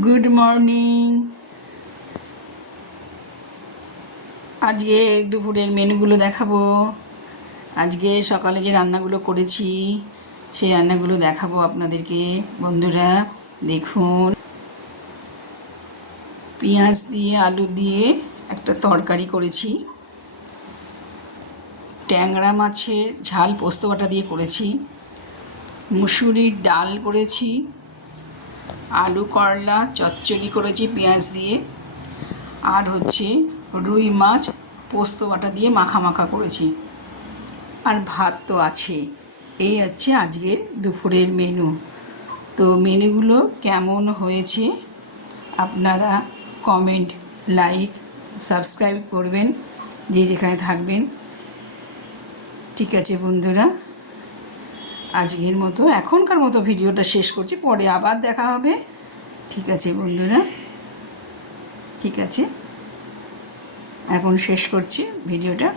Good morning. আজকে দুপুরের মেনুগুলো দেখাবো। আজকে সকালে যে রান্নাগুলো করেছি সেই রান্নাগুলো দেখাবো আপনাদেরকে। বন্ধুরা দেখুন, পেঁয়াজ দিয়ে আলু দিয়ে একটা তরকারি করেছি, ট্যাংরা মাছের ঝাল পোস্ত বাটা দিয়ে করেছি, মুসুরির ডাল করেছি, আলু করলা চচ্চড়ি করেছি পেঁয়াজ দিয়ে, আর হচ্ছে রুই মাছ পোস্ত বাটা দিয়ে মাখা মাখা করেছি, আর ভাত তো আছে। এই হচ্ছে আজকের দুপুরের মেনু। তো মেনুগুলো কেমন হয়েছে আপনারা কমেন্ট, লাইক, সাবস্ক্রাইব করবেন যে যেখানে থাকবেন। ঠিক আছে বন্ধুরা, আজকের মতো এখনকার মতো ভিডিওটা শেষ করছি, পরে আবার দেখা হবে। ঠিক আছে বন্ধুরা, ঠিক আছে, এখন শেষ করছি ভিডিওটা।